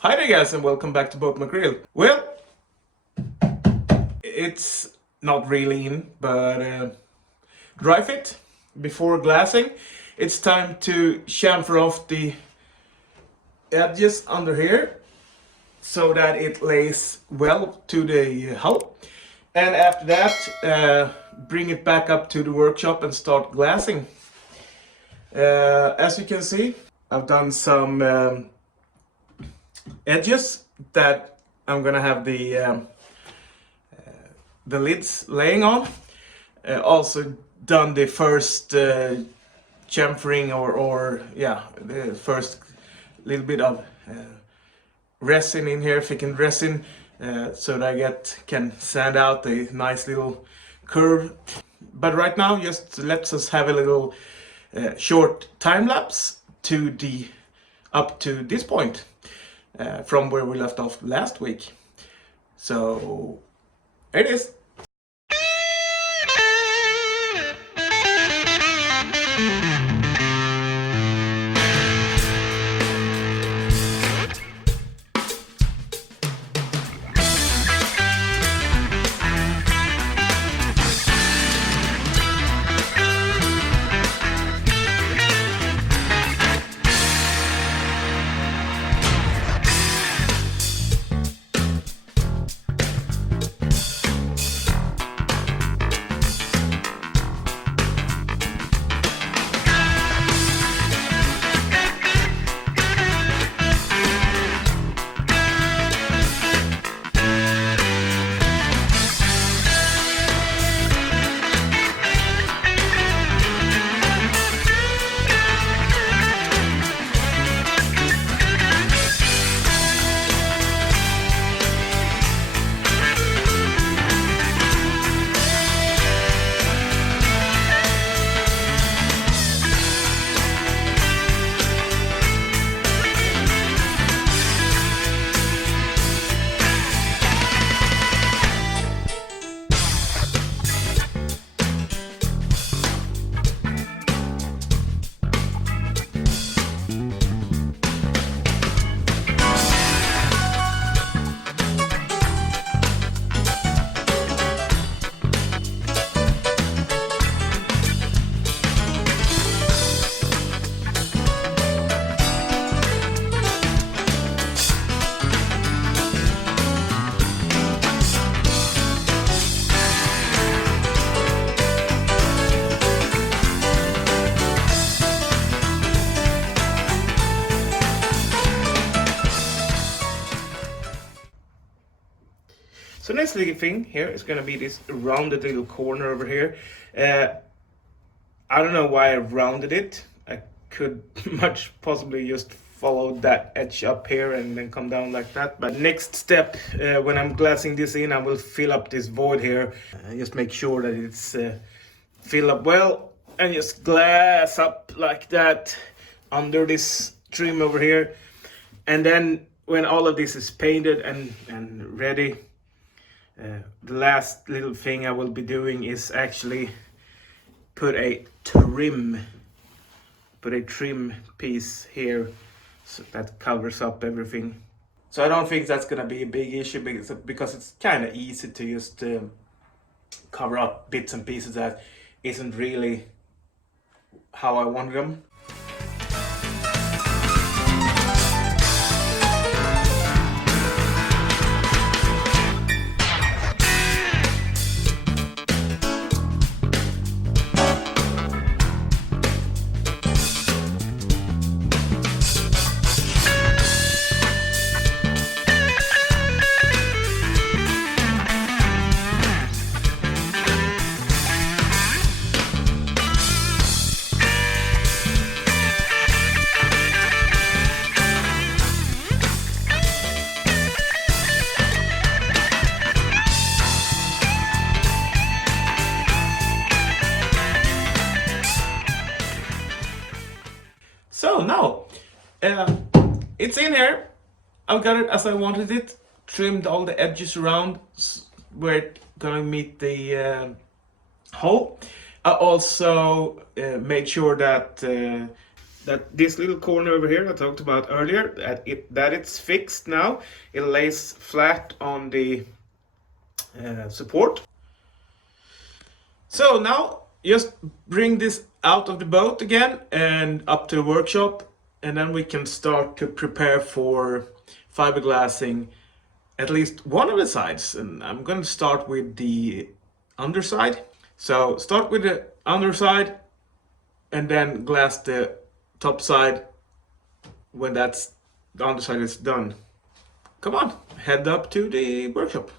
Hi there guys and welcome back to Boat McRill. Well, it's not really in, but dry fit before glassing. It's time to chamfer off the edges under here so that it lays well to the hull. And after that, bring it back up to the workshop and start glassing. As you can see, I've done some edges that I'm gonna have the lids laying on. Also done the first chamfering or the first little bit of resin in here, thickened resin, so that I can sand out a nice little curve. But right now, just let's us have a little short time lapse up to this point. From where we left off last week. So, here it is. So next little thing here is going to be this rounded little corner over here. I don't know why I rounded it. I could much possibly just follow that edge up here and then come down like that. But next step, when I'm glassing this in, I will fill up this void here. Just make sure that it's filled up well and just glass up like that under this trim over here. And then when all of this is painted and ready, the last little thing I will be doing is actually put a trim piece here so that covers up everything. So I don't think that's gonna be a big issue because it's kind of easy to just cover up bits and pieces that isn't really how I wanted them. So now it's in here. I've got it as I wanted it, trimmed all the edges around where it's gonna meet the hole. I also made sure that that this little corner over here I talked about earlier, that it's fixed now. It lays flat on the support. So now just bring this out of the boat again and up to the workshop, and then we can start to prepare for fiberglassing at least one of the sides. And I'm going to start with the underside. So start with the underside and then glass the top side when the underside is done. Come on, head up to the workshop.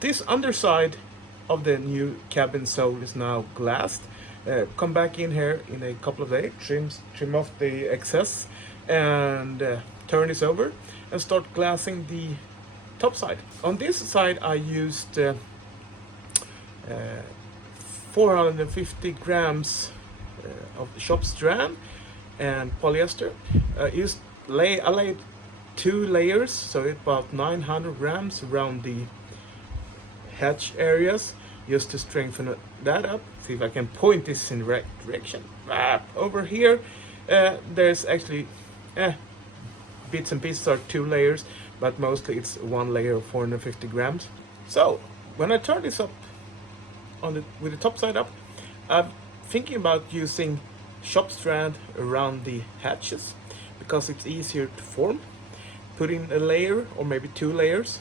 This underside of the new cabin sole is now glassed. Come back in here in a couple of days, trim off the excess, and turn this over and start glassing the top side. On this side I used 450 grams of shop strand and polyester. I laid 2 layers, so it's about 900 grams around the hatch areas, just to strengthen that up. See if I can point this in the right direction. Over here there's actually bits and pieces are 2 layers, but mostly it's 1 layer of 450 grams. So when I turn this up with the top side up, I'm thinking about using shop strand around the hatches because it's easier to form. Put in a layer or maybe 2 layers,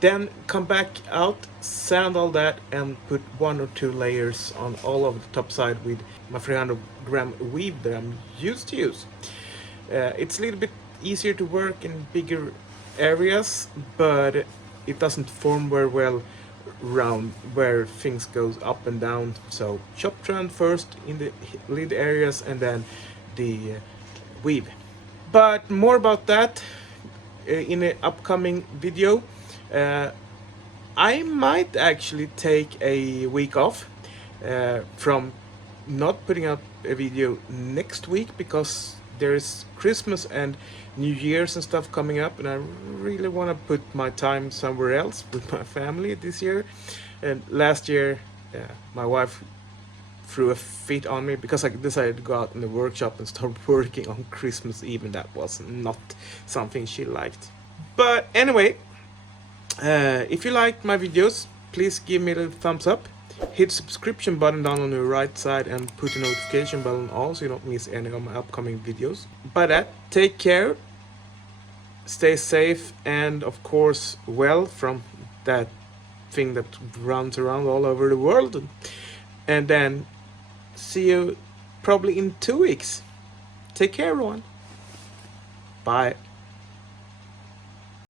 then come back out, sand all that, and put 1 or 2 layers on all of the top side with my 300 gram weave that I'm used to use. It's a little bit easier to work in bigger areas, but it doesn't form very well round where things goes up and down. So chop trend first in the lid areas and then the weave. But more about that in an upcoming video. I might actually take a week off from not putting up a video next week because there's Christmas and New Year's and stuff coming up, and I really want to put my time somewhere else with my family this year. And last year, my wife threw a fit on me because I decided to go out in the workshop and start working on Christmas Eve, and that was not something she liked. But anyway, if you like my videos, please give me a thumbs up. Hit subscription button down on the right side and put the notification button on so you don't miss any of my upcoming videos. By that, take care, stay safe, and of course well from that thing that runs around all over the world. And then see you probably in 2 weeks. Take care, everyone. Bye.